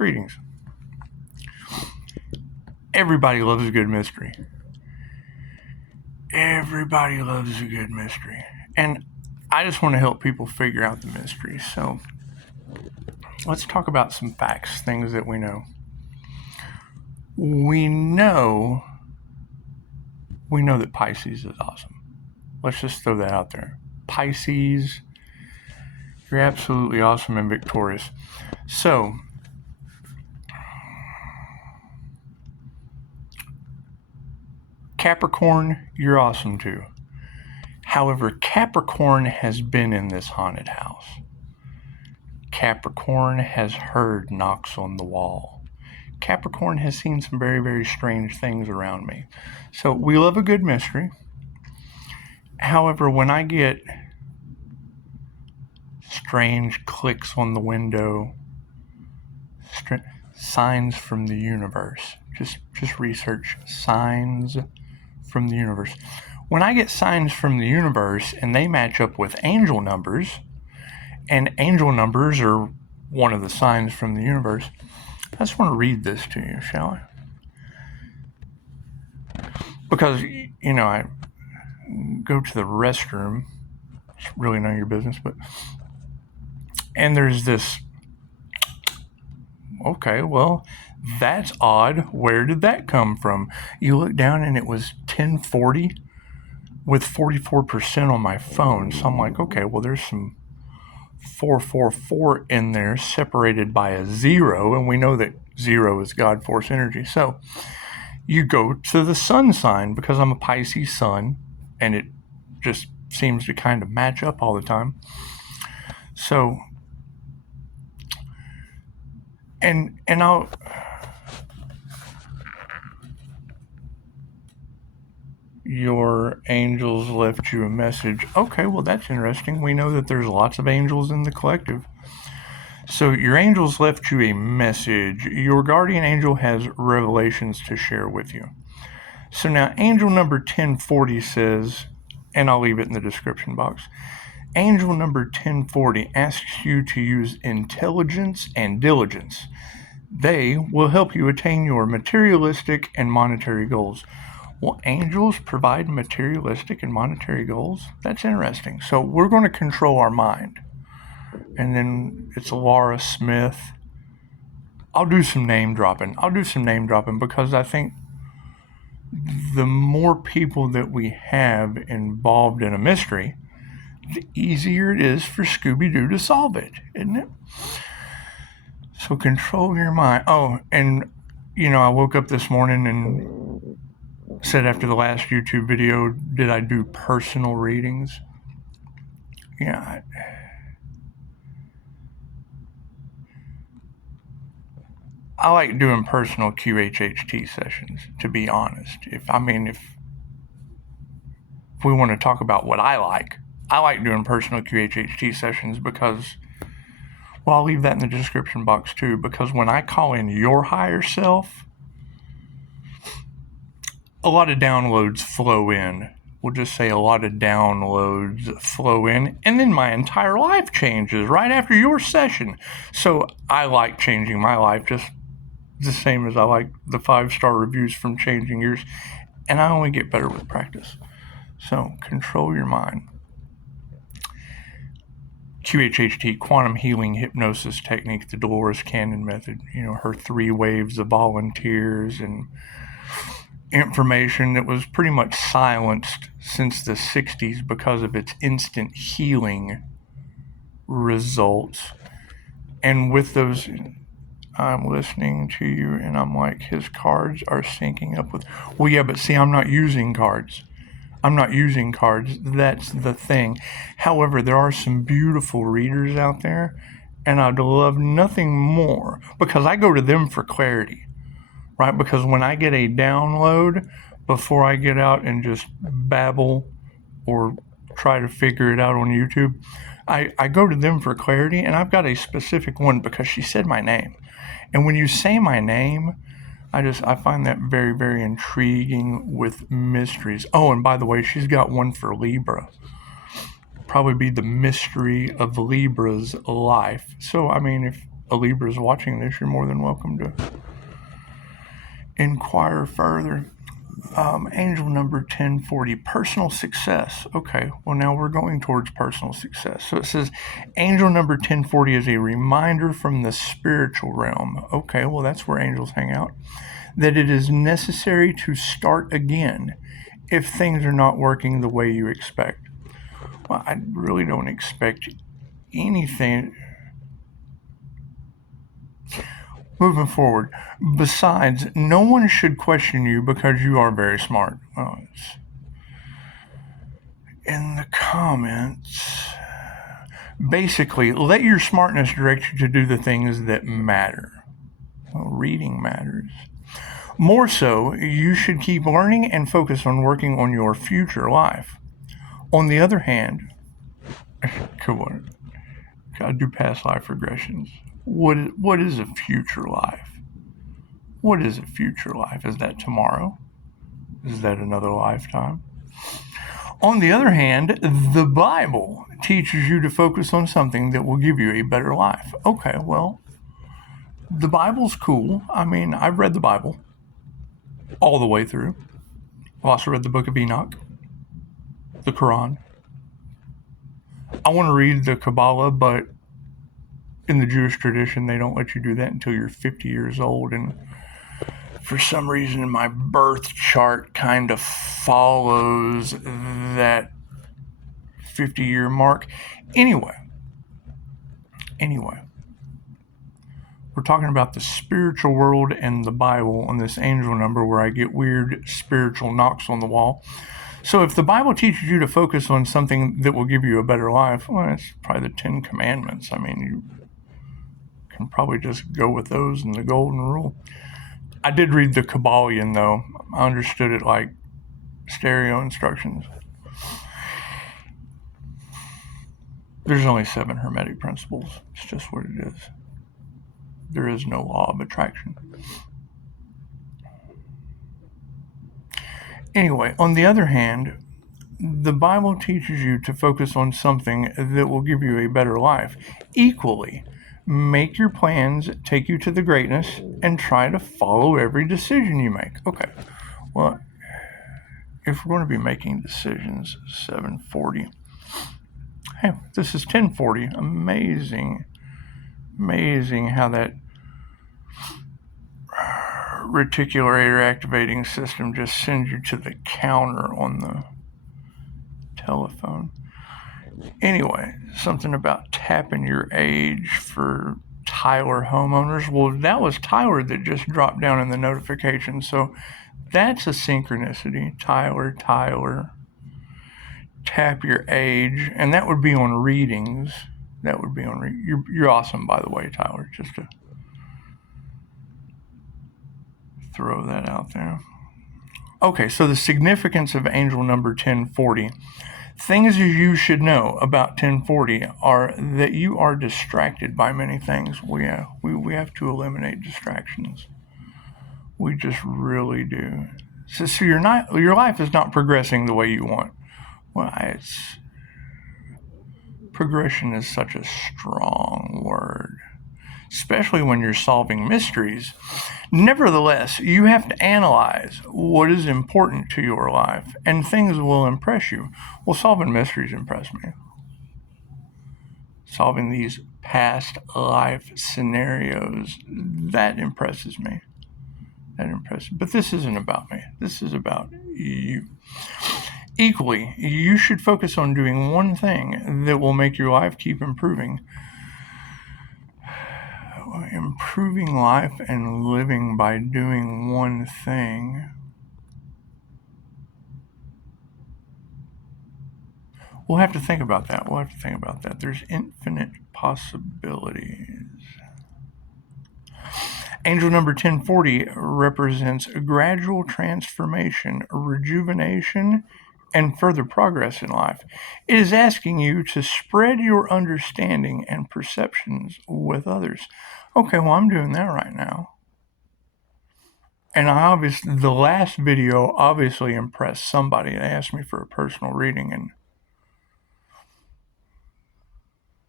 Greetings. Everybody loves a good mystery. Everybody loves a good mystery. And I just want to help people figure out the mystery. So let's talk about some facts, things that we know. We know that Pisces is awesome. Let's just throw that out there. Pisces, you're absolutely awesome and victorious. So, Capricorn, you're awesome too. However, Capricorn has been in this haunted house. Capricorn has heard knocks on the wall. Capricorn has seen some very, very strange things around me. So we love a good mystery. However, when I get strange clicks on the window, signs from the universe, just research signs from the universe. When I get signs from the universe and they match up with angel numbers, and angel numbers are one of the signs from the universe, I just want to read this to you, shall I? Because, I go to the restroom. It's really none of your business, and there's this, okay, well, that's odd. Where did that come from? You look down and it was 1040 with 44% on my phone. So I'm like, okay, well, there's some 444 in there separated by a 0, and we know that 0 is God force energy. So you go to the sun sign, because I'm a Pisces sun, and it just seems to kind of match up all the time. So, and I'll, your angels left you a message. Okay, well, that's interesting. We know that there's lots of angels in the collective. So your angels left you a message. Your guardian angel has revelations to share with you. So now angel number 1040 says, and I'll leave it in the description box, angel number 1040 asks you to use intelligence and diligence. They will help you attain your materialistic and monetary goals. Well, angels provide materialistic and monetary goals? That's interesting. So we're going to control our mind. And then it's Laura Smith. I'll do some name dropping because I think the more people that we have involved in a mystery, the easier it is for Scooby-Doo to solve it, isn't it? So control your mind. Oh, and, I woke up this morning and said after the last YouTube video, did I do personal readings? Yeah. I like doing personal QHHT sessions, to be honest. If we want to talk about what I like doing personal QHHT sessions because, well, I'll leave that in the description box too, because when I call in your higher self, a lot of downloads flow in. We'll just say a lot of downloads flow in, and then my entire life changes right after your session. So I like changing my life just the same as I like the 5-star reviews from changing yours, and I only get better with practice. So control your mind. QHHT, quantum healing hypnosis technique, the Dolores Cannon method, her 3 waves of volunteers and information that was pretty much silenced since the 60s because of its instant healing results. And with those, I'm listening to you and I'm like, his cards are syncing up with, well, yeah, but see, I'm not using cards. That's the thing. However, there are some beautiful readers out there, and I'd love nothing more, because I go to them for clarity, right? Because when I get a download, before I get out and just babble or try to figure it out on YouTube, I go to them for clarity, and I've got a specific one because she said my name. And when you say my name, I find that very, very intriguing with mysteries. Oh, and by the way, she's got one for Libra. Probably be the mystery of Libra's life. So, if a Libra is watching this, you're more than welcome to inquire further. Angel number 1040, personal success. Okay, well, now we're going towards personal success. So it says angel number 1040 is a reminder from the spiritual realm. Okay, well, that's where angels hang out. That it is necessary to start again if things are not working the way you expect. Well, I really don't expect anything moving forward. Besides, no one should question you because you are very smart. Well, it's in the comments. Basically, let your smartness direct you to do the things that matter. Well, reading matters. More so, you should keep learning and focus on working on your future life. On the other hand, come on, gotta do past life regressions. What is a future life? What is a future life? Is that tomorrow? Is that another lifetime? On the other hand, the Bible teaches you to focus on something that will give you a better life. Okay, well, the Bible's cool. I mean, I've read the Bible all the way through. I've also read the Book of Enoch, the Quran. I want to read the Kabbalah, but in the Jewish tradition, they don't let you do that until you're 50 years old. And for some reason, my birth chart kind of follows that 50-year mark. Anyway, we're talking about the spiritual world and the Bible on this angel number where I get weird spiritual knocks on the wall. So if the Bible teaches you to focus on something that will give you a better life, well, it's probably the 10 Commandments. I mean, you can probably just go with those and the Golden Rule. I did read the Kabbalion, though. I understood it like stereo instructions. There's only 7 Hermetic principles. It's just what it is. There is no law of attraction. Anyway, on the other hand, the Bible teaches you to focus on something that will give you a better life. Equally, make your plans take you to the greatness and try to follow every decision you make. Okay, well, if we're going to be making decisions, 740. Hey, this is 1040. Amazing how that reticulator activating system just sends you to the counter on the telephone. Anyway, something about tapping your age for Tyler homeowners. Well, that was Tyler that just dropped down in the notification. So that's a synchronicity. Tyler. Tap your age. And that would be on readings. You're awesome, by the way, Tyler. Just to throw that out there. Okay, so the significance of angel number 1040. Things you should know about 1040 are that you are distracted by many things. We have to eliminate distractions. We just really do. So your life is not progressing the way you want. Well, progression is such a strong word, especially when you're solving mysteries. Nevertheless, you have to analyze what is important to your life, and things will impress you. Well, solving mysteries impress me. Solving these past life scenarios, that impresses me. But this isn't about me. This is about you. Equally, you should focus on doing one thing that will make your life keep improving. Improving life and living by doing one thing. We'll have to think about that. There's infinite possibilities. Angel number 1040 represents a gradual transformation, rejuvenation, and further progress in life. It is asking you to spread your understanding and perceptions with others. Okay, well, I'm doing that right now. And the last video obviously impressed somebody. They asked me for a personal reading, and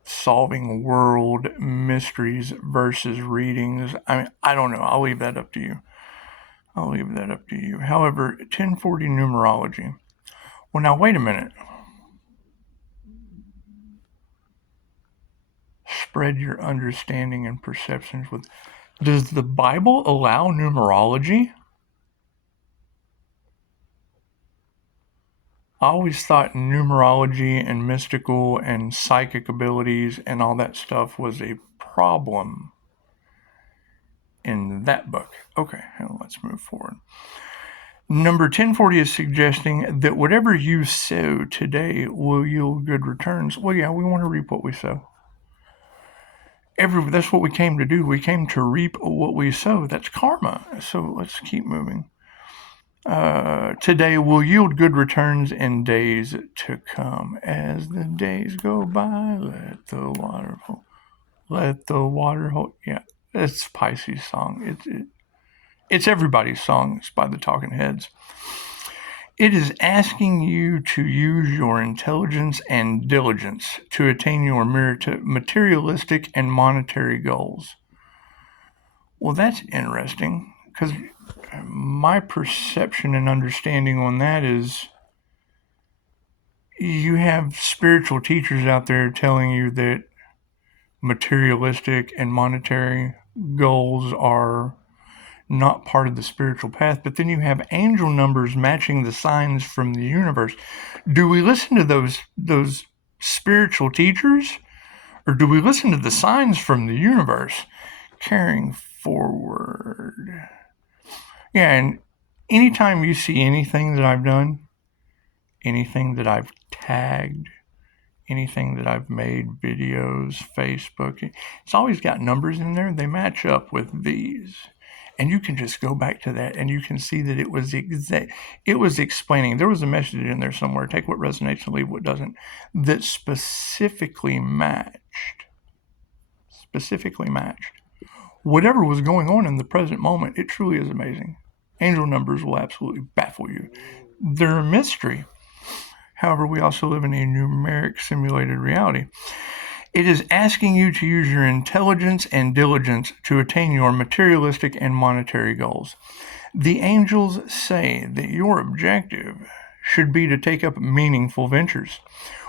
solving world mysteries versus readings. I mean, I don't know. I'll leave that up to you. However, 1040 numerology. Well, now, wait a minute. Spread your understanding and perceptions with. Does the Bible allow numerology? I always thought numerology and mystical and psychic abilities and all that stuff was a problem in that book. Okay, let's move forward. Number 1040 is suggesting that whatever you sow today will yield good returns. Well, yeah, we want to reap what we sow. That's what we came to do. We came to reap what we sow. That's karma. So let's keep moving. Today will yield good returns in days to come. As the days go by, let the water flow. Let the water hold. Yeah, it's Pisces song. It's everybody's song. It's by the Talking Heads. It is asking you to use your intelligence and diligence to attain your materialistic and monetary goals. Well, that's interesting because my perception and understanding on that is you have spiritual teachers out there telling you that materialistic and monetary goals are not part of the spiritual path, but then you have angel numbers matching the signs from the universe. Do we listen to those spiritual teachers, or do we listen to the signs from the universe carrying forward? Yeah, and anytime you see anything that I've done, anything that I've tagged, anything that I've made, videos, Facebook, it's always got numbers in there. They match up with these. And you can just go back to that and you can see that it was explaining. There was a message in there somewhere. Take what resonates and leave what doesn't. That specifically matched whatever was going on in the present moment. It truly is amazing. Angel numbers will absolutely baffle you. They're a mystery. However, we also live in a numeric simulated reality. It is asking you to use your intelligence and diligence to attain your materialistic and monetary goals. The angels say that your objective should be to take up meaningful ventures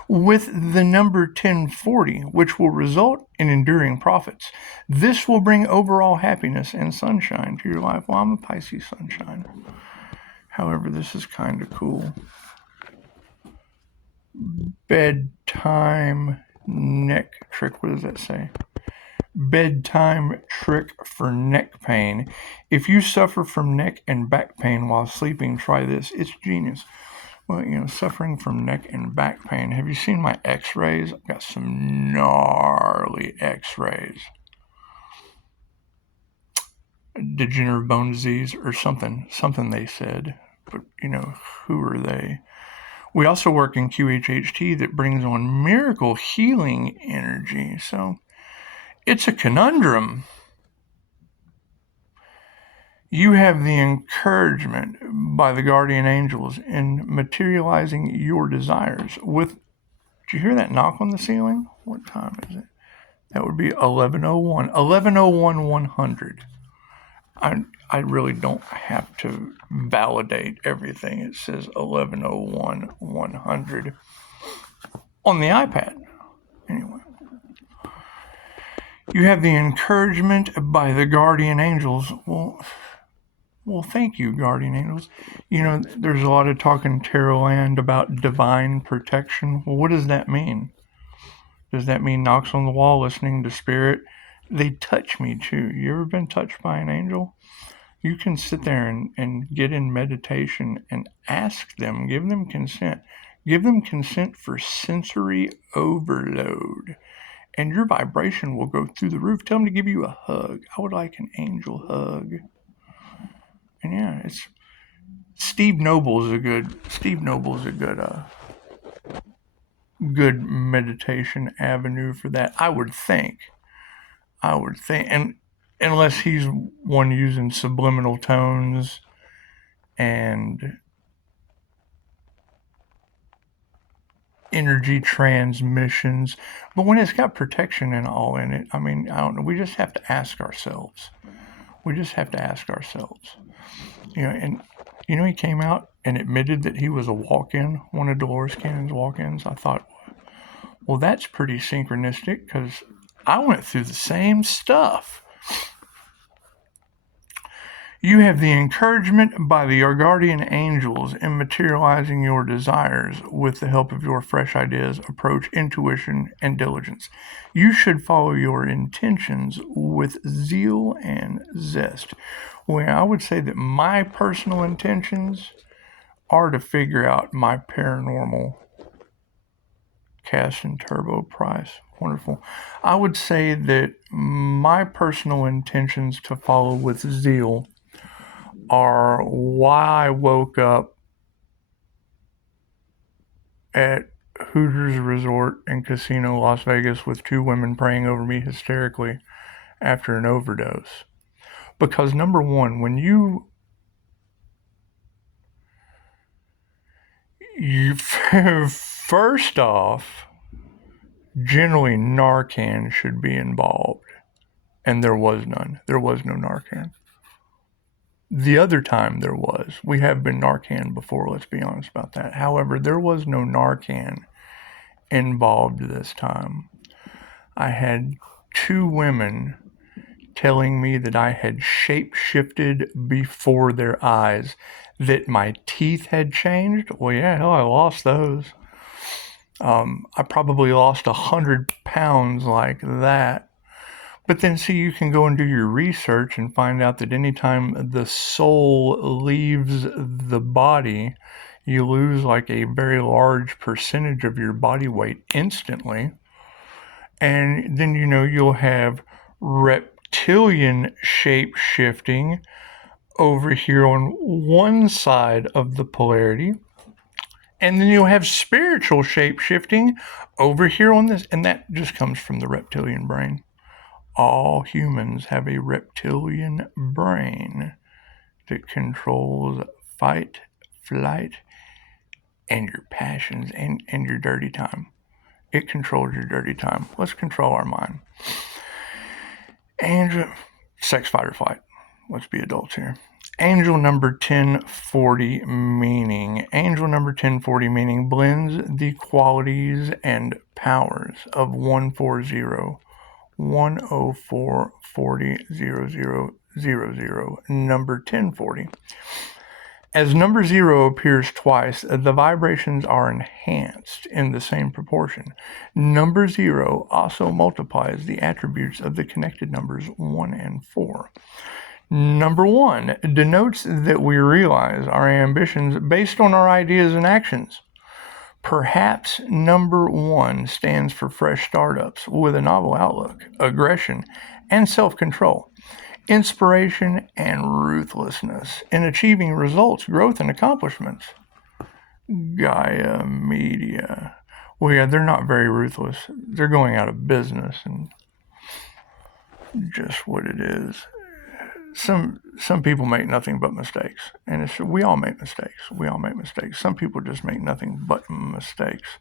with the number 1040, which will result in enduring profits. This will bring overall happiness and sunshine to your life. Well, I'm a Pisces sunshine. However, this is kind of cool. Bedtime neck trick. What does that say? Bedtime trick for neck pain. If you suffer from neck and back pain while sleeping, try this. It's genius. Well, suffering from neck and back pain. Have you seen my x-rays? I've got some gnarly x-rays. Degenerative bone disease or something they said. But, who are they? We also work in QHHT that brings on miracle healing energy. So it's a conundrum. You have the encouragement by the guardian angels in materializing your desires. Did you hear that knock on the ceiling? What time is it? That would be 11:01. 11:01 100. I really don't have to validate everything. It says 11:01 100 on the iPad. Anyway. You have the encouragement by the guardian angels. Well, thank you, guardian angels. There's a lot of talk in Tarot Land about divine protection. Well, what does that mean? Does that mean knocks on the wall, listening to spirit? They touch me too. You ever been touched by an angel? You can sit there and get in meditation and ask them, give them consent. Give them consent for sensory overload. And your vibration will go through the roof. Tell them to give you a hug. I would like an angel hug. And yeah, it's Steve Noble's a good good meditation avenue for that. I would think, and unless he's one using subliminal tones and energy transmissions. But when it's got protection and all in it, I mean, I don't know. We just have to ask ourselves. We just have to ask ourselves. And he came out and admitted that he was a walk-in, one of Dolores Cannon's walk-ins. I thought, well, that's pretty synchronistic because I went through the same stuff. You have the encouragement by your guardian angels in materializing your desires with the help of your fresh ideas, approach, intuition, and diligence. You should follow your intentions with zeal and zest. Well, I would say that my personal intentions are to figure out my paranormal cash and turbo price. Wonderful. I would say that my personal intentions to follow with zeal are why I woke up at Hooters Resort and Casino, Las Vegas, with two women praying over me hysterically after an overdose. Because number one, when you first off, generally Narcan should be involved, and there was none. There was no Narcan. The other time there was. We have been Narcan before, let's be honest about that. However, there was no Narcan involved this time. I had two women telling me that I had shape-shifted before their eyes, that my teeth had changed. Well, yeah, hell, I lost those. I probably lost 100 pounds like that. But then, see, you can go and do your research and find out that anytime the soul leaves the body, you lose like a very large percentage of your body weight instantly. And then, you'll have reptilian shape shifting over here on one side of the polarity. And then you'll have spiritual shape shifting over here on this. And that just comes from the reptilian brain. All humans have a reptilian brain that controls fight, flight, and your passions and your dirty time. It controls your dirty time. Let's control our mind. And sex, fight, or flight. Let's be adults here. Angel number 1040 meaning. Angel number 1040 meaning blends the qualities and powers of 140. 104 40 00 00, number 1040. As number 0 appears twice, the vibrations are enhanced in the same proportion. Number 0 also multiplies the attributes of the connected numbers 1 and 4. Number 1 denotes that we realize our ambitions based on our ideas and actions. Perhaps number 1 stands for fresh startups with a novel outlook, aggression, and self-control, inspiration and ruthlessness in achieving results, growth, and accomplishments. Gaia Media. Well, yeah, they're not very ruthless. They're going out of business, and just what it is. Some people make nothing but mistakes, and we all make mistakes. We all make mistakes. Some people just make nothing but mistakes.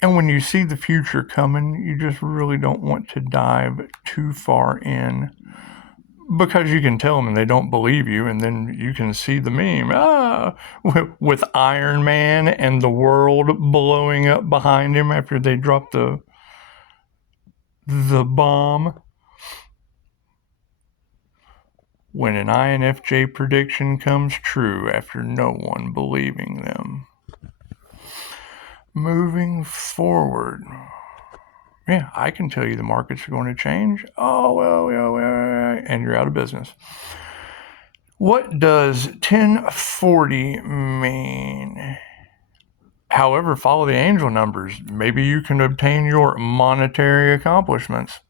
And when you see the future coming, you just really don't want to dive too far in, because you can tell them and they don't believe you, and then you can see the meme with Iron Man and the world blowing up behind him after they drop the bomb. When an infj prediction comes true after no one believing them. Moving forward. Yeah, I can tell you the markets are going to change. Oh, well, and you're out of business. What does 1040 mean? However, follow the angel numbers. Maybe you can obtain your monetary accomplishments.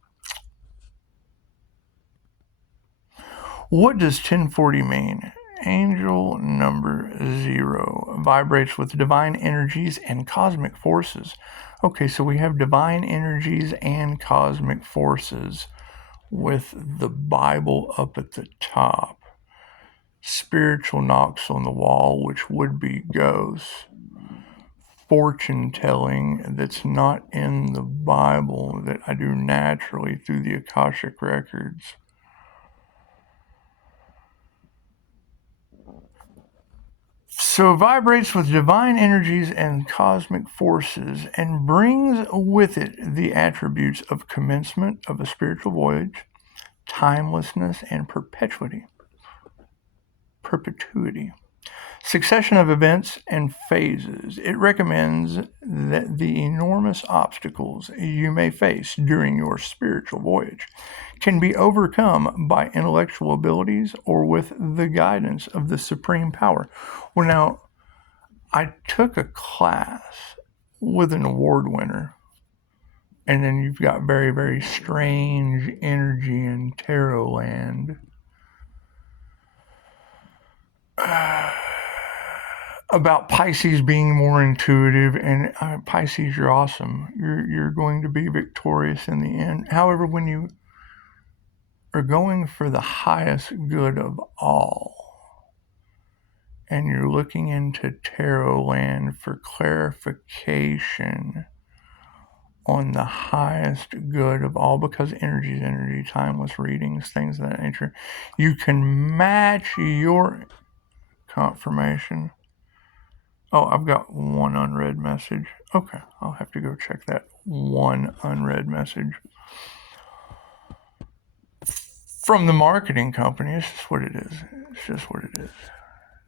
What does 1040 mean? Angel number 0 vibrates with divine energies and cosmic forces. Okay, so we have divine energies and cosmic forces with the Bible up at the top. Spiritual knocks on the wall, which would be ghosts. fortune telling that's not in the Bible that I do naturally through the Akashic records. So it vibrates with divine energies and cosmic forces and brings with it the attributes of commencement of a spiritual voyage, timelessness, and perpetuity. Succession of events and phases. It recommends that the enormous obstacles you may face during your spiritual voyage can be overcome by intellectual abilities or with the guidance of the supreme power. Well, now, I took a class with an award winner, and then you've got very, very strange energy in tarot land. About Pisces being more intuitive, and Pisces, you're awesome. You're going to be victorious in the end. However, when you are going for the highest good of all, and you're looking into tarot land for clarification on the highest good of all, because energy is energy, timeless readings, things of that nature, you can match your confirmation. Oh, I've got one unread message. Okay, I'll have to go check that one unread message. From the marketing company, it's just what it is. It's just what it is.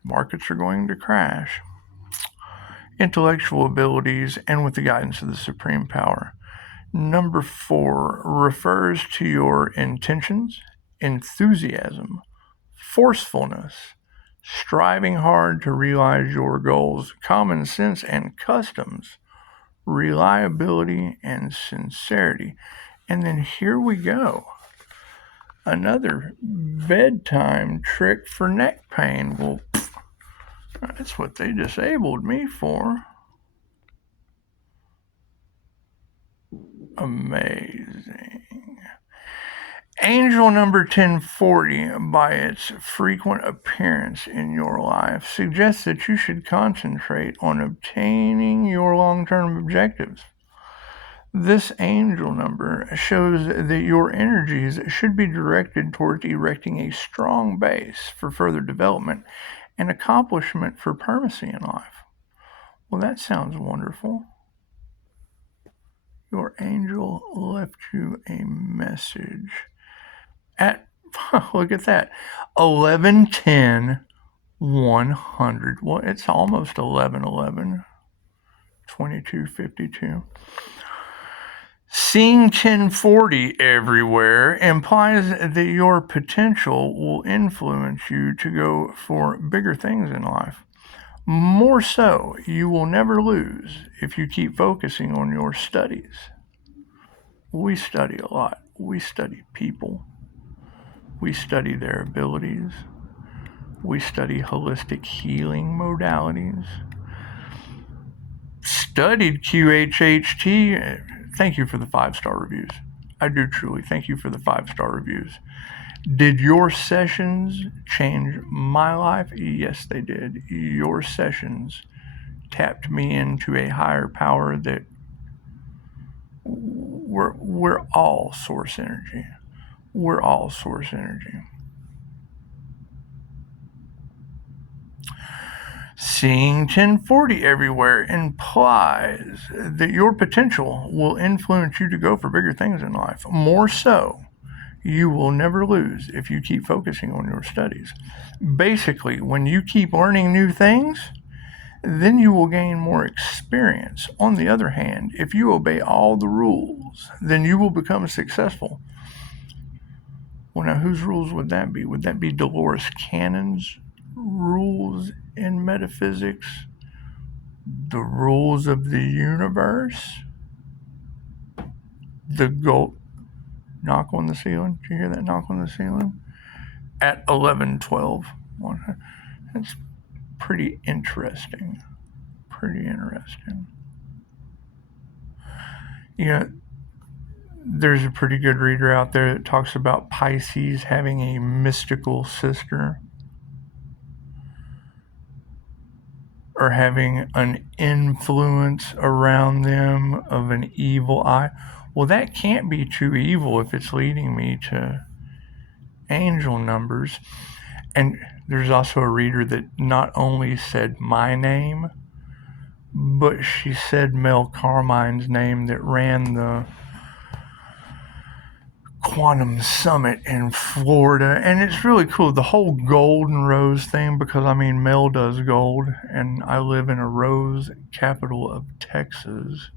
Markets are going to crash. Intellectual abilities and with the guidance of the supreme power. Number 4 refers to your intentions, enthusiasm, forcefulness, striving hard to realize your goals, common sense and customs, reliability and sincerity. And then here we go. Another bedtime trick for neck pain. Well, that's what they disabled me for. Amazing. Angel number 1040, by its frequent appearance in your life, suggests that you should concentrate on obtaining your long-term objectives. This angel number shows that your energies should be directed towards erecting a strong base for further development and accomplishment for permanency in life. Well, that sounds wonderful. Your angel left you a message at, look at that, 11:10, 100. Well, it's almost 11:11, 22:52. Seeing 1040 everywhere implies that your potential will influence you to go for bigger things in life. More so, you will never lose if you keep focusing on your studies. We study a lot. We study people. We study their abilities. We study holistic healing modalities. Studied QHHT. Thank you for the 5-star reviews. I do truly thank you for the 5-star reviews. Did your sessions change my life? Yes, they did. Your sessions tapped me into a higher power that we're all source energy. We're all source energy. Seeing 1040 everywhere implies that your potential will influence you to go for bigger things in life. More so, you will never lose if you keep focusing on your studies. Basically, when you keep learning new things, then you will gain more experience. On the other hand, if you obey all the rules, then you will become successful. Well, now, whose rules would that be? Would that be Dolores Cannon's rules in metaphysics? The rules of the universe? The gold knock on the ceiling? Did you hear that knock on the ceiling? At 11:12. That's pretty interesting. Pretty interesting. You know, there's a pretty good reader out there that talks about Pisces having a mystical sister. or having an influence around them of an evil eye. Well, that can't be too evil if it's leading me to angel numbers. And there's also a reader that not only said my name, but she said Mel Carmine's name that ran the Quantum Summit in Florida. And it's really cool, the whole golden rose thing, because I mean, Mel does gold, and I live in a rose capital of Texas.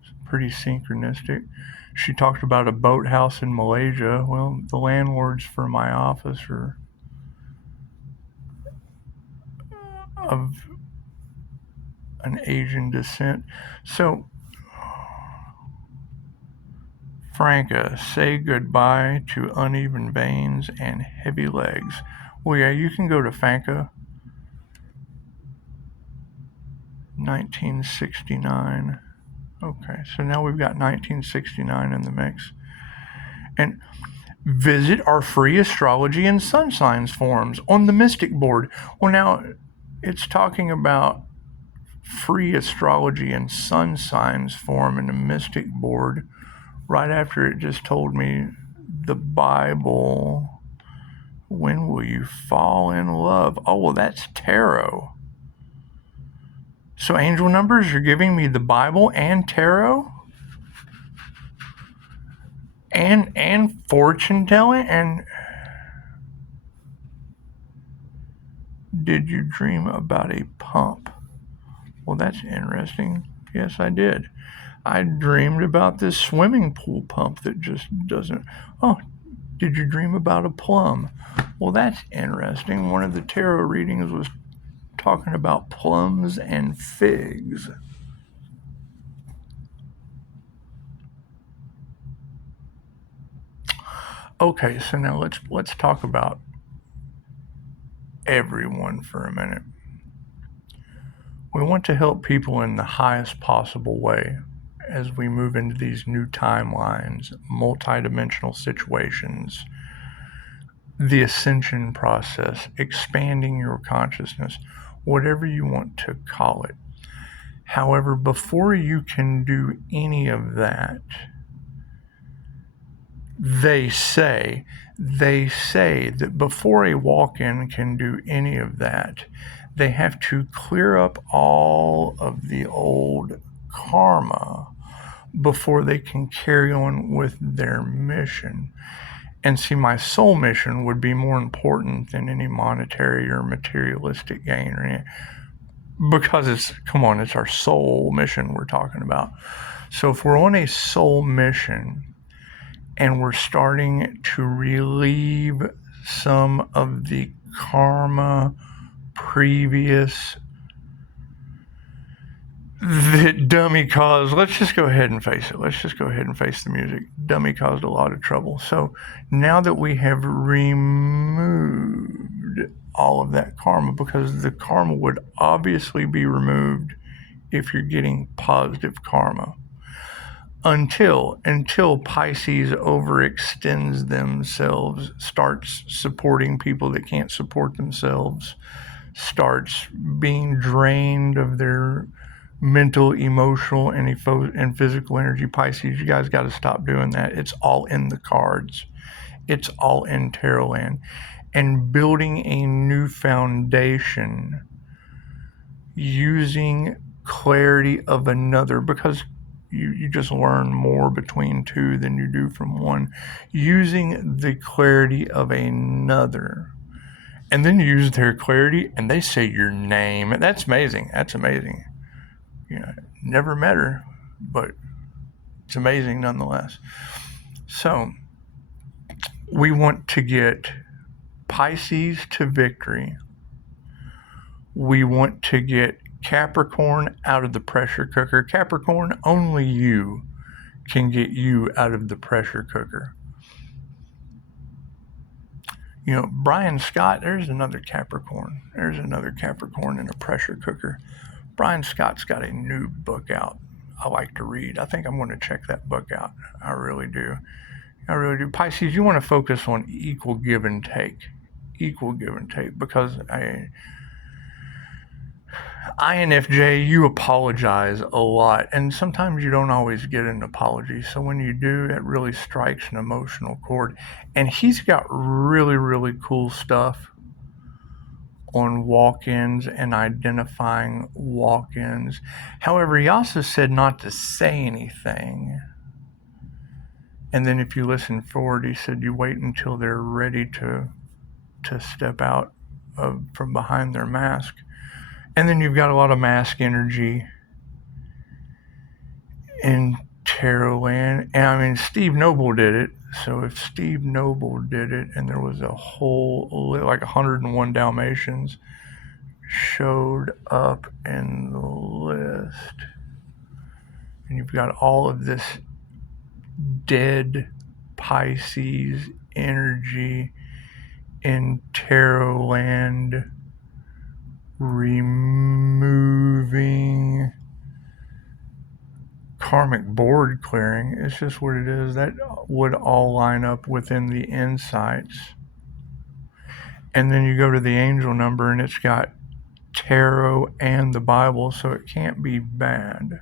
It's pretty synchronistic. She talked about a boathouse in Malaysia. Well, the landlords for my office are of an Asian descent. So, Franca, say goodbye to uneven veins and heavy legs. Well, yeah, you can go to Franca, 1969. Okay, so now we've got 1969 in the mix. And visit our free astrology and sun signs forums on the Mystic board. Well, now it's talking about free astrology and sun signs forum in the Mystic board right after it just told me the Bible. When will you fall in love? Oh, well, that's tarot. So angel numbers, you're giving me the Bible and tarot? And fortune telling? And did you dream about a pump? Well, that's interesting. Yes, I did. I dreamed about this swimming pool pump that just doesn't. Oh, did you dream about a plum? Well, that's interesting. One of the tarot readings was talking about plums and figs. Okay, so now let's talk about everyone for a minute. We want to help people in the highest possible way as we move into these new timelines, multidimensional situations, the ascension process, expanding your consciousness, whatever you want to call it. However, before you can do any of that, they say that before a walk-in can do any of that, they have to clear up all of the old karma before they can carry on with their mission. And see, my soul mission would be more important than any monetary or materialistic gain or anything, because it's our soul mission we're talking about. So if we're on a soul mission and we're starting to relieve some of the karma previous that dummy caused, let's just go ahead and face it. Let's just go ahead and face the music. Dummy caused a lot of trouble. So now that we have removed all of that karma, because the karma would obviously be removed if you're getting positive karma. Until Pisces overextends themselves, starts supporting people that can't support themselves, starts being drained of their mental, emotional, and physical energy. Pisces, you guys got to stop doing that. It's all in the cards. It's all in tarot land. And building a new foundation using clarity of another, because you just learn more between two than you do from one. Using the clarity of another. And then you use their clarity and they say your name. That's amazing. That's amazing. You know, never met her, but it's amazing nonetheless. So we want to get Pisces to victory. We want to get Capricorn out of the pressure cooker. Capricorn, only you can get you out of the pressure cooker. You know, Brian Scott, there's another Capricorn. There's another Capricorn in a pressure cooker. Brian Scott's got a new book out I like to read. I think I'm going to check that book out. I really do. I really do. Pisces, you want to focus on equal give and take. Equal give and take, because INFJ, you apologize a lot, and sometimes you don't always get an apology. So when you do, it really strikes an emotional chord. And he's got really, really cool stuff on walk-ins and identifying walk-ins. However, he also said not to say anything. And then if you listen forward, he said you wait until they're ready to step out from behind their mask. And then you've got a lot of mask energy in tarot land. And I mean, Steve Noble did it. So if Steve Noble did it and there was a whole, like 101 Dalmatians showed up in the list, and you've got all of this dead Pisces energy in tarot land, removing karmic board clearing. It's just what it is. That would all line up within the insights. And then you go to the angel number and it's got tarot and the Bible, so it can't be bad.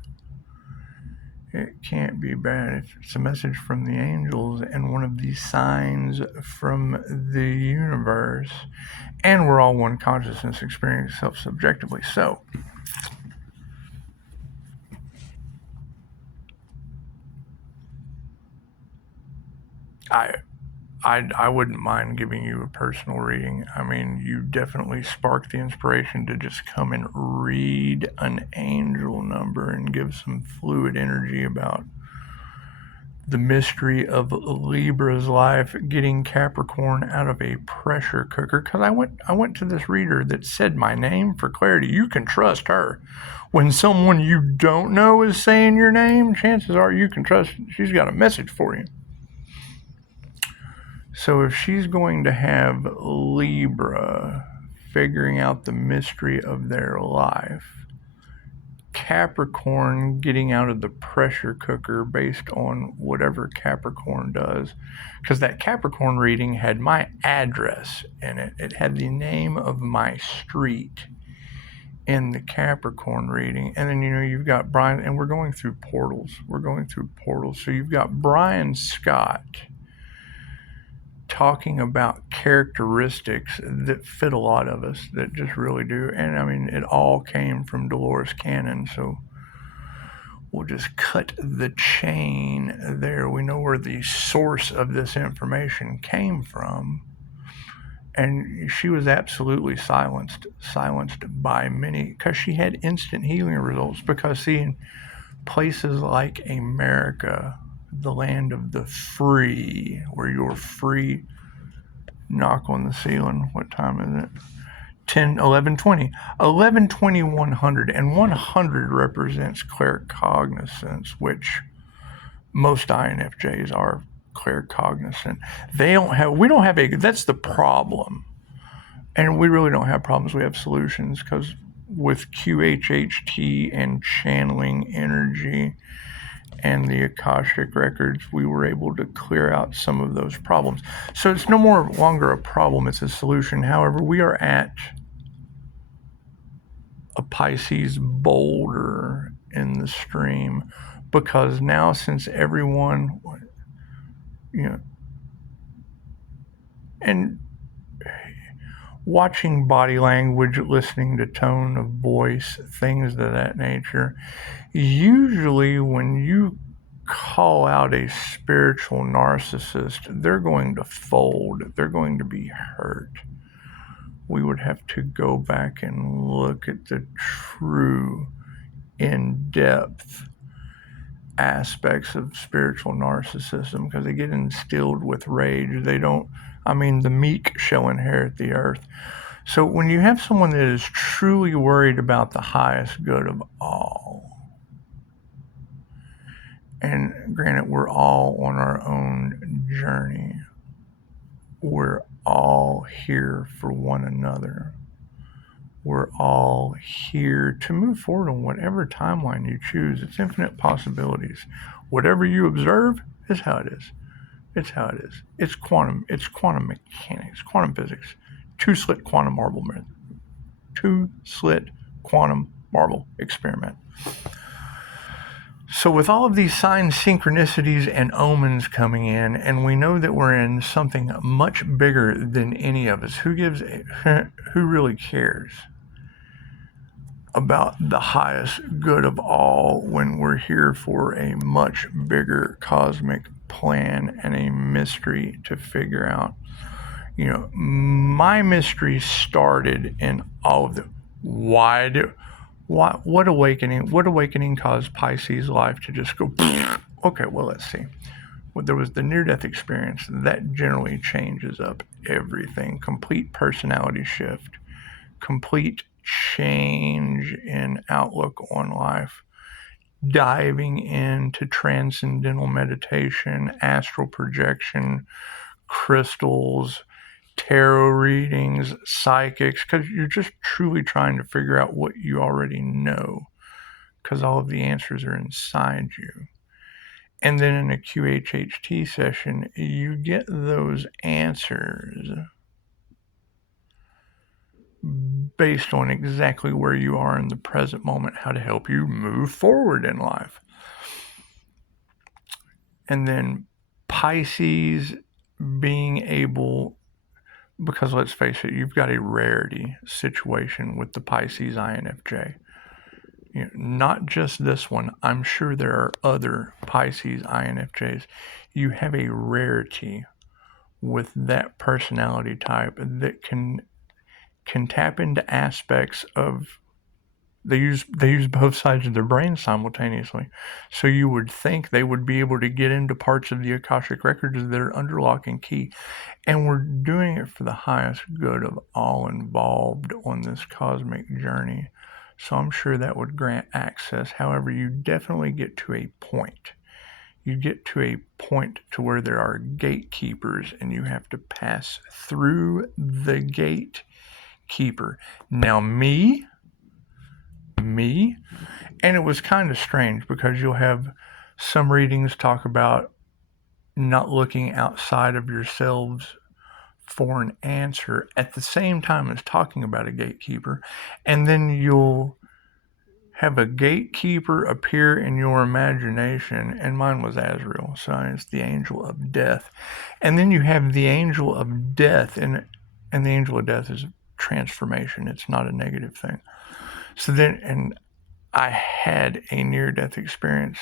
It can't be bad. It's a message from the angels and one of these signs from the universe. And we're all one consciousness, experiencing self-subjectively. So I wouldn't mind giving you a personal reading. I mean, you definitely sparked the inspiration to just come and read an angel number and give some fluid energy about the mystery of Libra's life, getting Capricorn out of a pressure cooker. Because I went to this reader that said my name for clarity. You can trust her. When someone you don't know is saying your name, chances are you can trust she's got a message for you. So if she's going to have Libra figuring out the mystery of their life, Capricorn getting out of the pressure cooker based on whatever Capricorn does, because that Capricorn reading had my address in it. It had the name of my street in the Capricorn reading. And then, you've got Brian, and we're going through portals. So you've got Brian Scott talking about characteristics that fit a lot of us, that just really do. And I mean, it all came from Dolores Cannon, so we'll just cut the chain there. We know where the source of this information came from. And she was absolutely silenced by many, because she had instant healing results. Because, see, in places like America, the land of the free, where you're free, knock on the ceiling. What time is it? 11:20. 11:20, 100. And 100 represents claircognizance, which most INFJs are claircognizant. We don't have that's the problem. And we really don't have problems. We have solutions, because with QHHT and channeling energy and the Akashic records, we were able to clear out some of those problems. So it's no longer a problem, it's a solution. However, we are at a Pisces boulder in the stream, because now, since everyone, and watching body language, listening to tone of voice, things of that nature, usually when you call out a spiritual narcissist, they're going to fold. They're going to be hurt. We would have to go back and look at the true, in-depth aspects of spiritual narcissism, because they get instilled with rage. The meek shall inherit the earth. So when you have someone that is truly worried about the highest good of all, and granted, we're all on our own journey. We're all here for one another. We're all here to move forward on whatever timeline you choose. It's infinite possibilities. Whatever you observe is how it is. It's how it is. It's quantum mechanics, quantum physics. Two-slit quantum marble method. Two-slit quantum marble experiment. So with all of these signs, synchronicities, and omens coming in, and we know that we're in something much bigger than any of us, who really cares about the highest good of all when we're here for a much bigger cosmic plan and a mystery to figure out? My mystery started in all of the what awakening caused Pisces life to just go, okay, well, let's see. Well, there was the near-death experience. That generally changes up everything. Complete personality shift. Complete change in outlook on life. Diving into transcendental meditation, astral projection, crystals, tarot readings, psychics, because you're just truly trying to figure out what you already know, because all of the answers are inside you. And then in a QHHT session, you get those answers based on exactly where you are in the present moment, how to help you move forward in life. And then Pisces being able, because let's face it, you've got a rarity situation with the Pisces INFJ. Not just this one. I'm sure there are other Pisces INFJs. You have a rarity with that personality type that can tap into aspects of, they use both sides of their brain simultaneously. So you would think they would be able to get into parts of the Akashic records that are under lock and key. And we're doing it for the highest good of all involved on this cosmic journey. So I'm sure that would grant access. However, you definitely get to a point. You get to a point to where there are gatekeepers and you have to pass through the gatekeeper. Now me, and it was kind of strange because you'll have some readings talk about not looking outside of yourselves for an answer at the same time as talking about a gatekeeper, and then you'll have a gatekeeper appear in your imagination, and mine was Azrael, so it's the angel of death. And then you have the angel of death, and the angel of death is transformation. It's not a negative thing. So then, and I had a near-death experience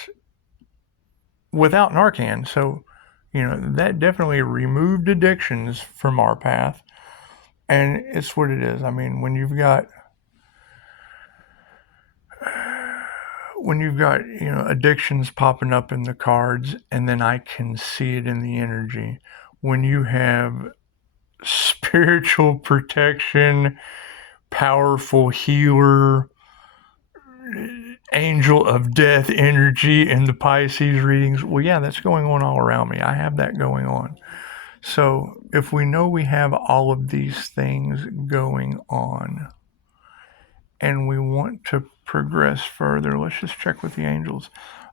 without Narcan, so that definitely removed addictions from our path, and it's what it is. I mean, when you've got addictions popping up in the cards, and then I can see it in the energy. When you have spiritual protection, powerful healer, angel of death energy in the Pisces readings, well, yeah, that's going on all around me. I have that going on. So if we know we have all of these things going on and we want to progress further, let's just check with the angels.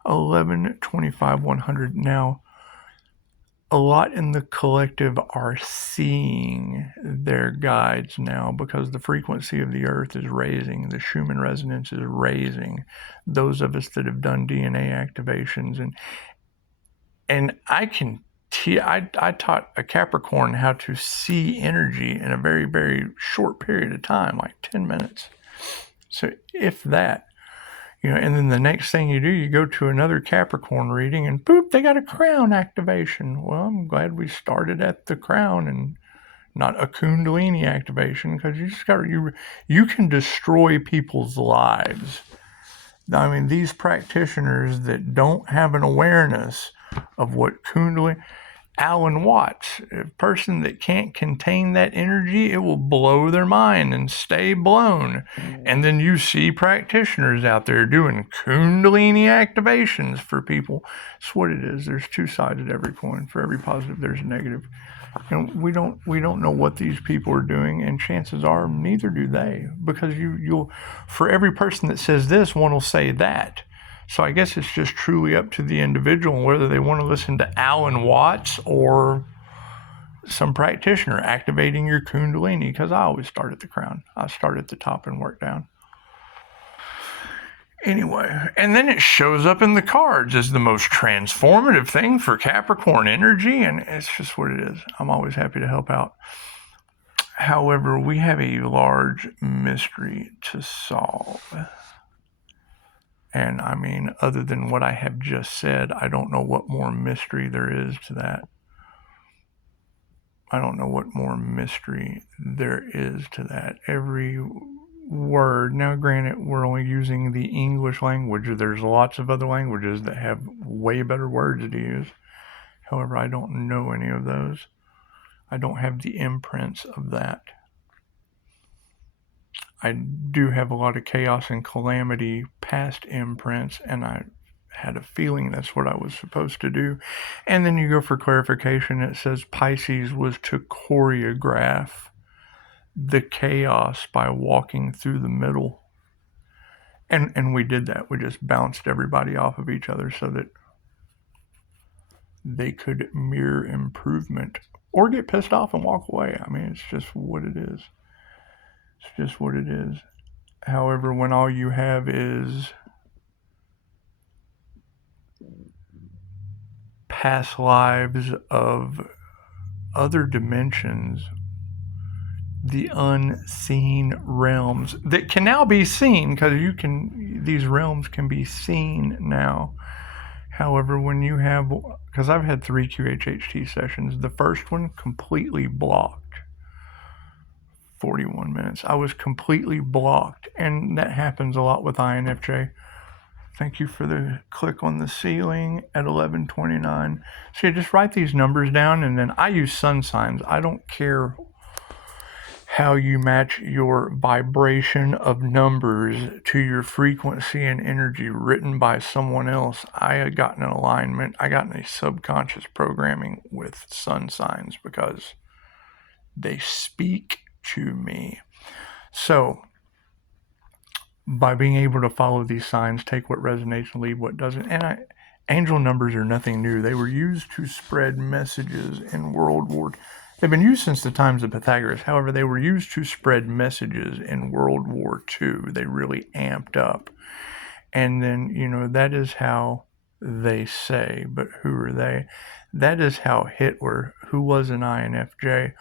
11, 25, 100. Now, a lot in the collective are seeing their guides now because the frequency of the earth is raising, the Schumann resonance is raising. Those of us that have done DNA activations, and I taught a Capricorn how to see energy in a very, very short period of time, like 10 minutes. So if that, and then the next thing you do, you go to another Capricorn reading and boop, they got a crown activation. Well, I'm glad we started at the crown and not a Kundalini activation, because you can destroy people's lives. I mean, these practitioners that don't have an awareness of what Kundalini, Alan Watts, a person that can't contain that energy, it will blow their mind and stay blown. And then you see practitioners out there doing Kundalini activations for people. It's what it is. There's two sides of every coin. For every positive, there's a negative. And we don't know what these people are doing, and chances are neither do they, because you'll for every person that says this, one will say that. So I guess it's just truly up to the individual whether they want to listen to Alan Watts or some practitioner activating your Kundalini, because I always start at the crown. I start at the top and work down. Anyway, and then it shows up in the cards as the most transformative thing for Capricorn energy, and it's just what it is. I'm always happy to help out. However, we have a large mystery to solve. And I mean, other than what I have just said, I don't know what more mystery there is to that. I don't know what more mystery there is to that. Every word, now granted, we're only using the English language. There's lots of other languages that have way better words to use. However, I don't know any of those. I don't have the imprints of that. I do have a lot of chaos and calamity past imprints, and I had a feeling that's what I was supposed to do. And then you go for clarification. It says Pisces was to choreograph the chaos by walking through the middle. And we did that. We just bounced everybody off of each other so that they could mirror improvement or get pissed off and walk away. I mean, it's just what it is. It's just what it is. However, when all you have is past lives of other dimensions, the unseen realms that can now be seen, because these realms can be seen now. However, when you have, because I've had 3 QHHT sessions, the first one completely blocked. 41 minutes. I was completely blocked, and that happens a lot with INFJ. Thank you for the click on the ceiling at 11:29. So you just write these numbers down, and then I use sun signs. I don't care how you match your vibration of numbers to your frequency and energy written by someone else. I had gotten an alignment. I got in a subconscious programming with sun signs because they speak to me. So by being able to follow these signs, take what resonates and leave what doesn't. And angel numbers are nothing new. They were used to spread messages in World War II. They've been used since the times of Pythagoras. However, they were used to spread messages in World War II. They really amped up. And then, that is how they say, but who are they? That is how Hitler, who was an INFJ,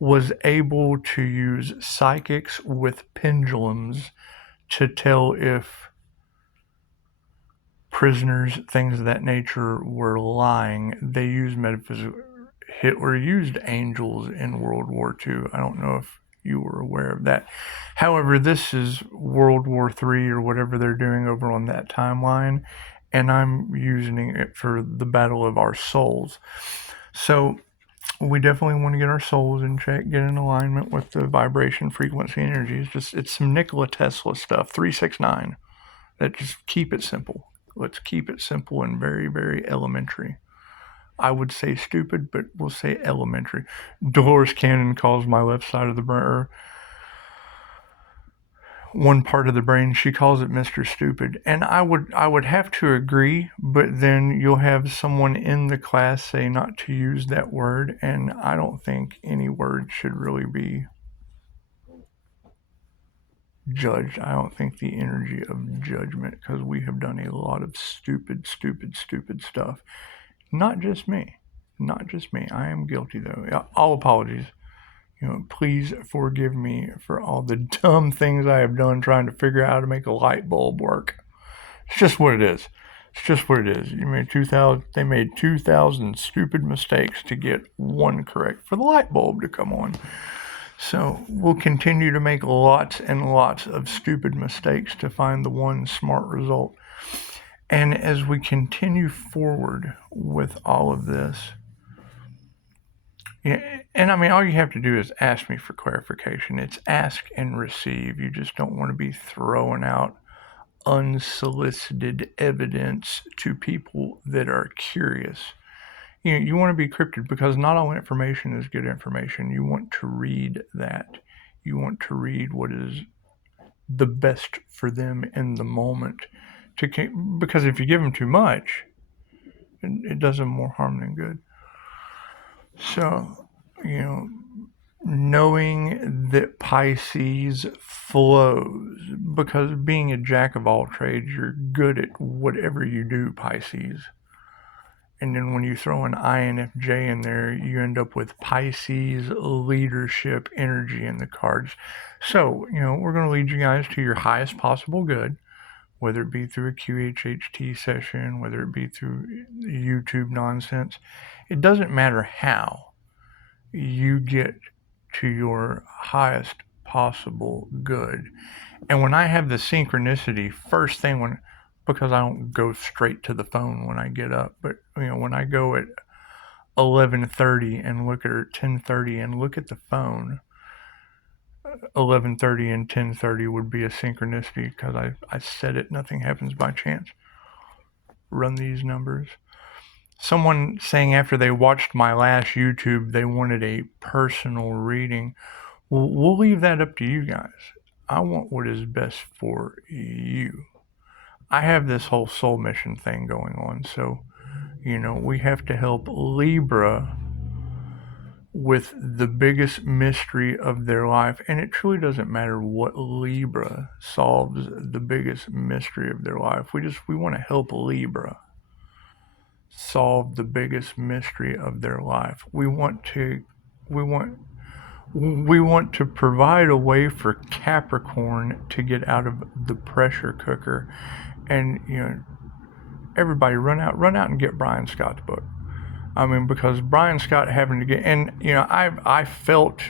was able to use psychics with pendulums to tell if prisoners, things of that nature, were lying. They used metaphysics. Hitler used angels in World War II. I don't know if you were aware of that. However, this is World War III or whatever they're doing over on that timeline, and I'm using it for the battle of our souls. So we definitely want to get our souls in check, get in alignment with the vibration, frequency, energy. It's some Nikola Tesla stuff, 369. That just keep it simple. Let's keep it simple and very, very elementary. I would say stupid, but we'll say elementary. Dolores Cannon calls my left side of the brain, or one part of the brain, she calls it Mr. Stupid. And I would have to agree, but then you'll have someone in the class say not to use that word, and I don't think any word should really be judged. I don't think the energy of judgment, because we have done a lot of stupid stuff. Not just me. I am guilty, though. All apologies. Please forgive me for all the dumb things I have done trying to figure out how to make a light bulb work. It's just what it is. They made 2,000 stupid mistakes to get one correct for the light bulb to come on. So we'll continue to make lots and lots of stupid mistakes to find the one smart result. And as we continue forward with all of this, and I mean, all you have to do is ask me for clarification. It's ask and receive. You just don't want to be throwing out unsolicited evidence to people that are curious. You want to be cryptid, because not all information is good information. You want to read that. You want to read what is the best for them in the moment. Because if you give them too much, it does them more harm than good. So, knowing that Pisces flows, because being a jack of all trades, you're good at whatever you do, Pisces. And then when you throw an infj in there, you end up with Pisces leadership energy in the cards. So, we're going to lead you guys to your highest possible good, whether it be through a QHHT session, whether it be through YouTube nonsense. It doesn't matter how you get to your highest possible good. And when I have the synchronicity, first thing because I don't go straight to the phone when I get up, but when I go at 11:30 and look at, or 10:30 and look at the phone, 11:30 and 10:30 would be a synchronicity because I said it. Nothing happens by chance. Run these numbers. Someone saying after they watched my last YouTube, they wanted a personal reading. Well, we'll leave that up to you guys. I want what is best for you. I have this whole soul mission thing going on, so, we have to help Libra with the biggest mystery of their life. And it truly doesn't matter what Libra solves the biggest mystery of their life. We want to help Libra solve the biggest mystery of their life. We want to provide a way for Capricorn to get out of the pressure cooker. And everybody run out and get Brian Scott's book. I mean, because Brian Scott having to get, and I felt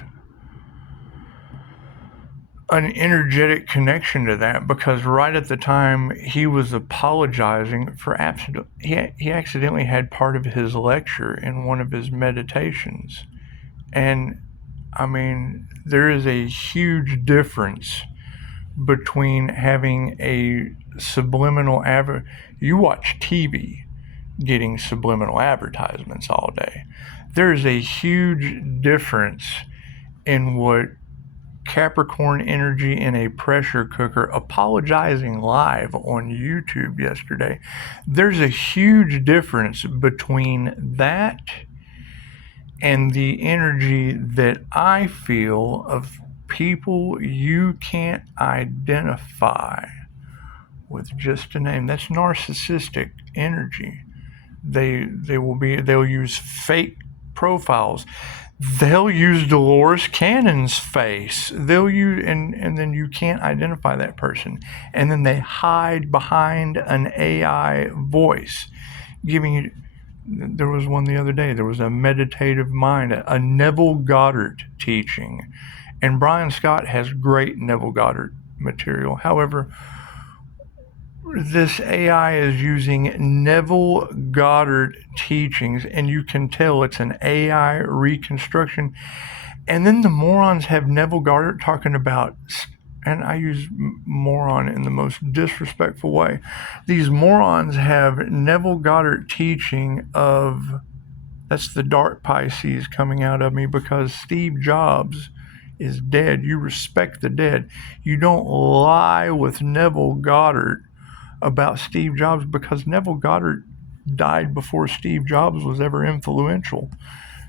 an energetic connection to that, because right at the time he was apologizing for he accidentally had part of his lecture in one of his meditations. And I mean, there is a huge difference between having a subliminal you watch TV getting subliminal advertisements all day. There's a huge difference in what Capricorn energy in a pressure cooker apologizing live on YouTube yesterday. There's a huge difference between that and the energy that I feel of people you can't identify with just a name. That's narcissistic energy. They'll use fake profiles. They'll use Dolores Cannon's face. They'll use, and then you can't identify that person. And then they hide behind an AI voice, giving you. There was one the other day. There was a meditative mind, a Neville Goddard teaching, and Brian Scott has great Neville Goddard material. However, this AI is using Neville Goddard teachings, and you can tell it's an AI reconstruction. And then the morons have Neville Goddard talking about, and I use moron in the most disrespectful way. These morons have Neville Goddard teaching of, that's the dark Pisces coming out of me, because Steve Jobs is dead. You respect the dead. You don't lie with Neville Goddard about Steve Jobs, because Neville Goddard died before Steve Jobs was ever influential.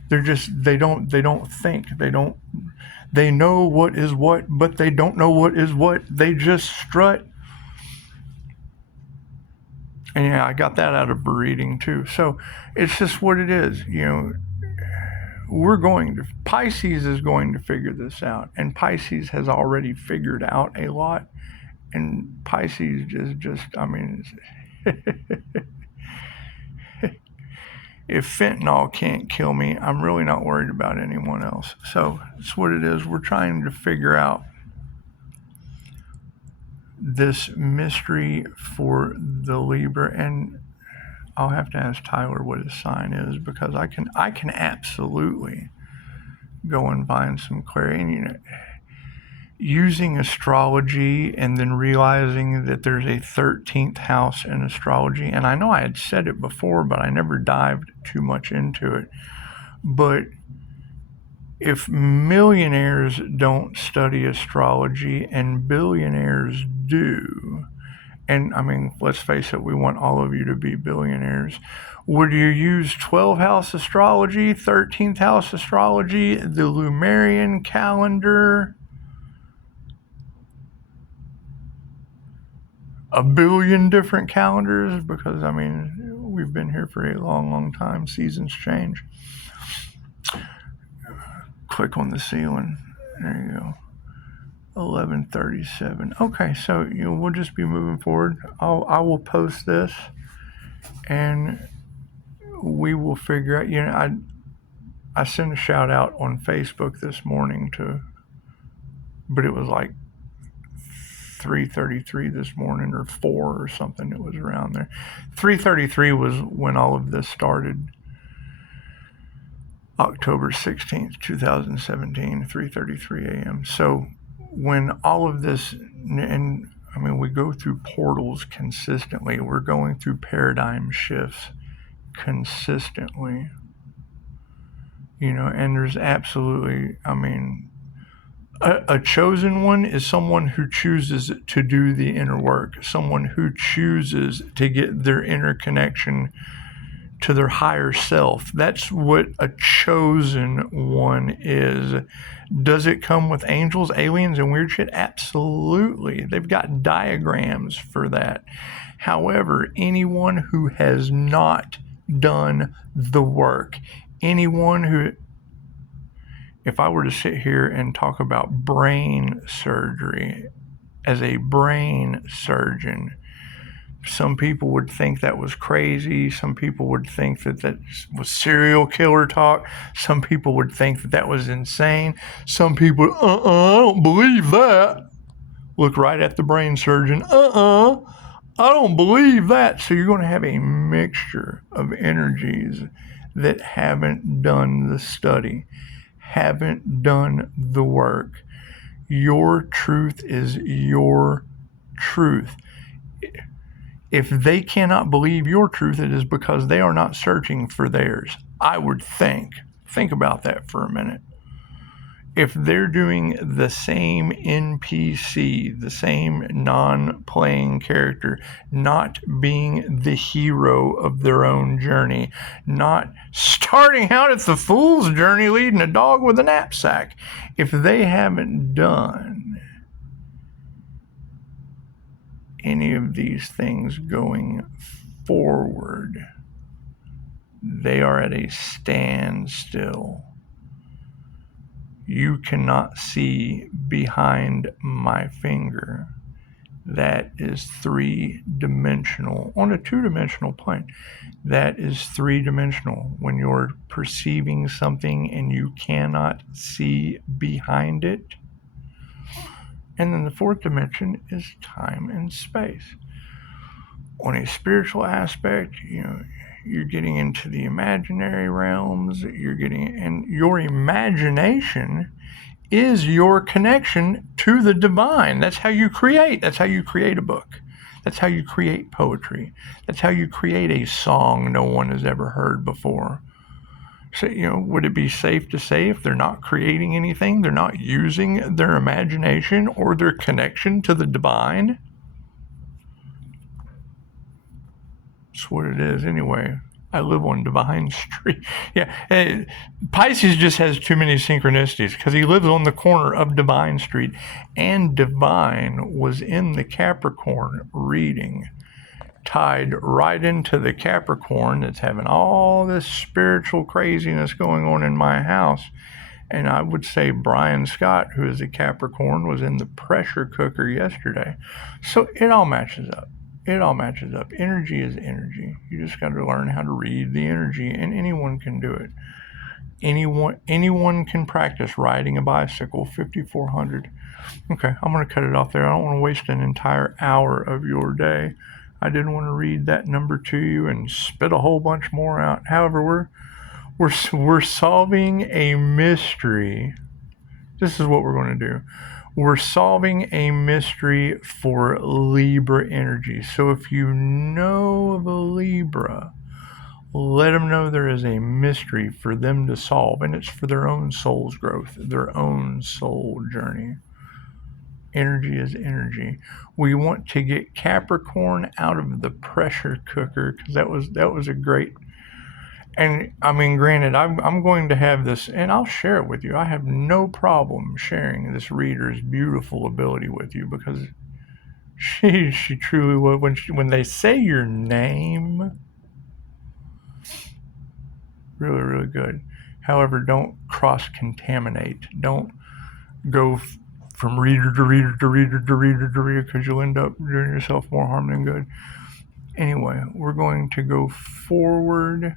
They don't think. They know what is what, but they don't know what is what. They just strut. And yeah, I got that out of a reading too. So it's just what it is. Pisces is going to figure this out. And Pisces has already figured out a lot. And Pisces if fentanyl can't kill me, I'm really not worried about anyone else. So that's what it is. We're trying to figure out this mystery for the Libra, and I'll have to ask Tyler what his sign is, because I can absolutely go and find some clarity. And, using astrology and then realizing that there's a 13th house in astrology. And I know I had said it before, but I never dived too much into it. But if millionaires don't study astrology and billionaires do, And I mean, let's face it, we want all of you to be billionaires. Would you use 12th house astrology, 13th house astrology, the Lumerian calendar, a billion different calendars? Because I mean, we've been here for a long, long time. Seasons change. Click on the ceiling. There you go. 11:37. Okay, so we'll just be moving forward. I will post this, and we will figure out. I sent a shout out on Facebook this morning but it was like 3:33 this morning or 4 or something. It was around there. 3:33 was when all of this started. October 16th, 2017, 3:33 a.m. So when all of this, and I mean, we go through portals consistently. We're going through paradigm shifts consistently, and there's absolutely, I mean, a chosen one is someone who chooses to do the inner work, someone who chooses to get their inner connection to their higher self. That's what a chosen one is. Does it come with angels, aliens, and weird shit? Absolutely. They've got diagrams for that. However, anyone who has not done the work, anyone who, if I were to sit here and talk about brain surgery as a brain surgeon, some people would think that was crazy. Some people would think that was serial killer talk. Some people would think that was insane. Some people, I don't believe that. Look right at the brain surgeon. I don't believe that. So you're going to have a mixture of energies that haven't done the study, haven't done the work. Your truth is your truth. If they cannot believe your truth, it is because they are not searching for theirs. I would think. Think about that for a minute. If they're doing the same NPC, the same non-playing character, not being the hero of their own journey, not starting out as the fool's journey leading a dog with a knapsack, if they haven't done any of these things going forward, they are at a standstill. You cannot see behind my finger. That is three-dimensional. On a two-dimensional plane, that is three-dimensional. When you're perceiving something and you cannot see behind it. And then the fourth dimension is time and space. On a spiritual aspect, you're getting into the imaginary realms. And your imagination is your connection to the divine. That's how you create. That's how you create a book. That's how you create poetry. That's how you create a song no one has ever heard before. So, would it be safe to say if they're not creating anything, they're not using their imagination or their connection to the divine? That's what it is anyway. I live on Divine Street. Yeah, Pisces just has too many synchronicities because he lives on the corner of Divine Street, and Divine was in the Capricorn reading, tied right into the Capricorn that's having all this spiritual craziness going on in my house. And I would say Brian Scott, who is a Capricorn, was in the pressure cooker yesterday. So it all matches up. It all matches up. Energy is energy. You just got to learn how to read the energy, and anyone can do it. Anyone can practice riding a bicycle. 5,400. Okay, I'm going to cut it off there. I don't want to waste an entire hour of your day. I didn't want to read that number to you and spit a whole bunch more out. However, we're solving a mystery. This is what we're going to do. We're solving a mystery for Libra energy. So if you know of a Libra, let them know there is a mystery for them to solve, and it's for their own soul's growth, their own soul journey. Energy is energy. We want to get Capricorn out of the pressure cooker, because that was a great. And I mean, granted, I'm going to have this, and I'll share it with you. I have no problem sharing this reader's beautiful ability with you, because she truly will. When they say your name, really, really good. However, don't cross contaminate. Don't go from reader to reader to reader to reader to reader, because you'll end up doing yourself more harm than good. Anyway, we're going to go forward,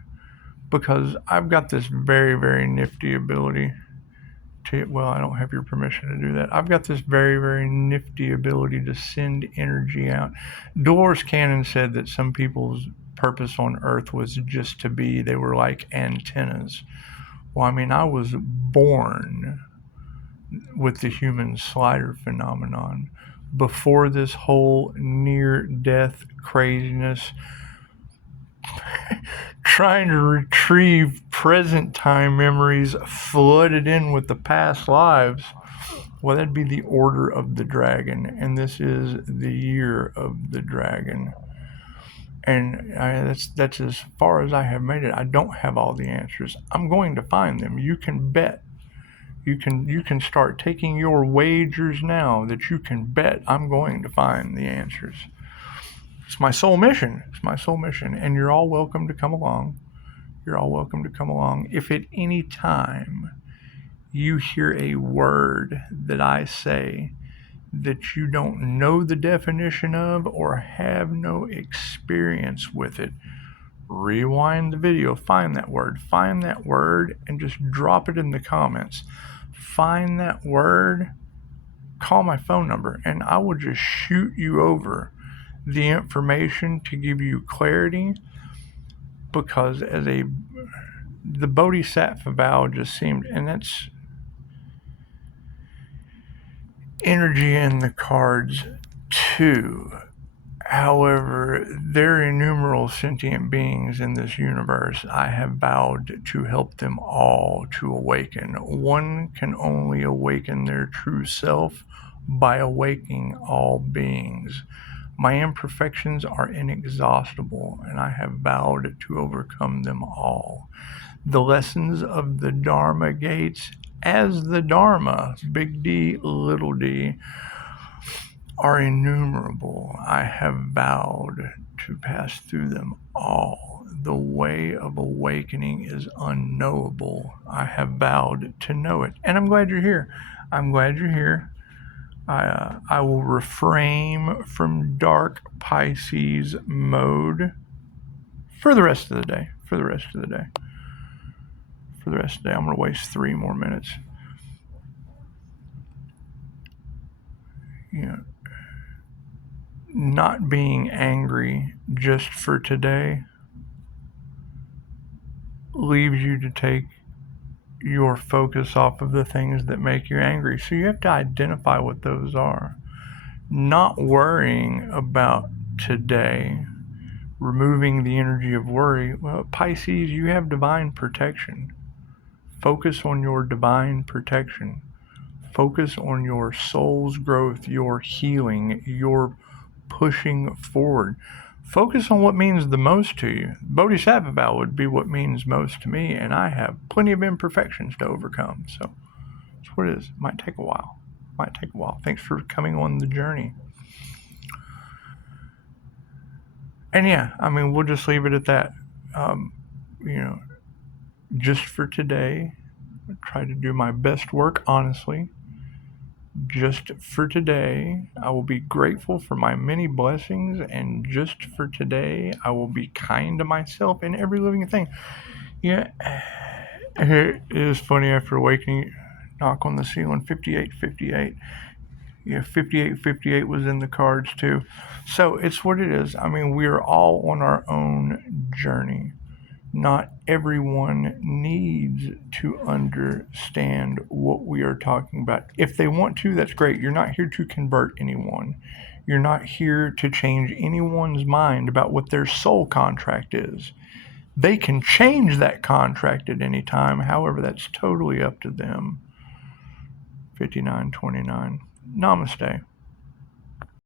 because I've got this very, very nifty ability to, well, I don't have your permission to do that. I've got this very, very nifty ability to send energy out. Dolores Cannon said that some people's purpose on Earth was just to be, they were like antennas. Well, I mean, I was born with the human slider phenomenon before this whole near-death craziness, trying to retrieve present time memories flooded in with the past lives. Well, that'd be the Order of the Dragon, and this is the Year of the Dragon. And that's as far as I have made it. I don't have all the answers. I'm going to find them. You can bet. You can start taking your wagers now that you can bet I'm going to find the answers. It's my soul mission. It's my soul mission. And you're all welcome to come along. You're all welcome to come along. If at any time you hear a word that I say that you don't know the definition of or have no experience with it, rewind the video, find that word, and just drop it in the comments. Find that word, call my phone number, and I will just shoot you over the information to give you clarity, because the Bodhisattva vow just seemed, and that's energy in the cards too. However, there are innumerable sentient beings in this universe. I have vowed to help them all to awaken. One can only awaken their true self by awakening all beings. My imperfections are inexhaustible, and I have vowed to overcome them all. The lessons of the Dharma gates, as the Dharma, big D, little d, are innumerable. I have vowed to pass through them all. The way of awakening is unknowable. I have vowed to know it. And I'm glad you're here. I'm glad you're here. I will refrain from dark Pisces mode for the rest of the day. I'm going to waste 3 more minutes. Not being angry just for today leaves you to take your focus off of the things that make you angry. So you have to identify what those are. Not worrying about today, removing the energy of worry. Well, Pisces, you have divine protection. Focus on your divine protection. Focus on your soul's growth, your healing, your pushing forward. Focus on what means the most to you. Bodhisattva vow would be what means most to me, and I have plenty of imperfections to overcome. So that's what it is. It might take a while. Thanks for coming on the journey. And yeah, I mean, we'll just leave it at that. Just for today, I try to do my best work honestly. Just for today, I will be grateful for my many blessings, and just for today, I will be kind to myself and every living thing. Yeah, it is funny, after awakening, knock on the ceiling, 5858. Yeah, 5858 was in the cards too. So it's what it is. I mean, we are all on our own journey. Not everyone needs to understand what we are talking about. If they want to, that's great. You're not here to convert anyone. You're not here to change anyone's mind about what their soul contract is. They can change that contract at any time. However, that's totally up to them. 5929. Namaste.